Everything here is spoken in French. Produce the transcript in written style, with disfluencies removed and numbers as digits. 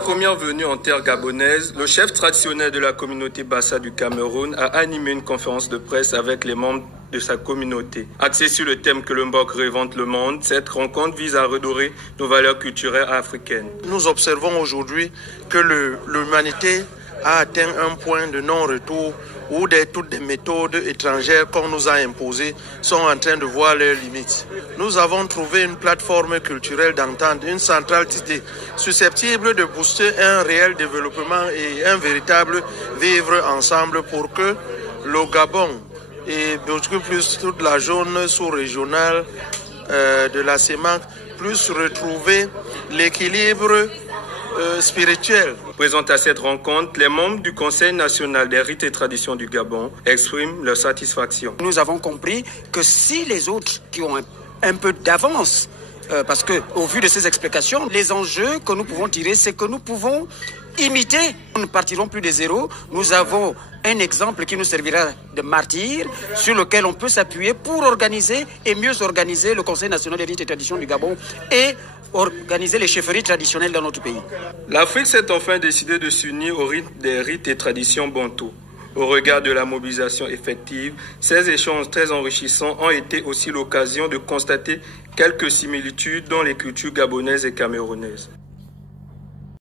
première venue en terre gabonaise, le chef traditionnel de la communauté Bassa du Cameroun a animé une conférence de presse avec les membres de sa communauté. Axée sur le thème que le Mbok réinvente le monde, cette rencontre vise à redorer nos valeurs culturelles africaines. Nous observons aujourd'hui que l'humanité a atteint un point de non-retour où toutes des méthodes étrangères qu'on nous a imposées sont en train de voir leurs limites. Nous avons trouvé une plateforme culturelle d'entente, une centrale susceptible de booster un réel développement et un véritable vivre ensemble pour que le Gabon et beaucoup plus toute la zone sous-régionale de la CEMAC puissent retrouver l'équilibre spirituel. Présents à cette rencontre, les membres du Conseil national des rites et traditions du Gabon expriment leur satisfaction. Nous avons compris que si les autres qui ont un peu d'avance, parce que au vu de ces explications, les enjeux que nous pouvons tirer, c'est que nous pouvons imiter. Nous ne partirons plus de zéro. Nous avons un exemple qui nous servira de martyr sur lequel on peut s'appuyer pour organiser et mieux organiser le Conseil national des rites et traditions du Gabon et organiser les chefferies traditionnelles dans notre pays. L'Afrique s'est enfin décidée de s'unir au rythme des rites et traditions bantou. Au regard de la mobilisation effective, ces échanges très enrichissants ont été aussi l'occasion de constater quelques similitudes dans les cultures gabonaises et camerounaises.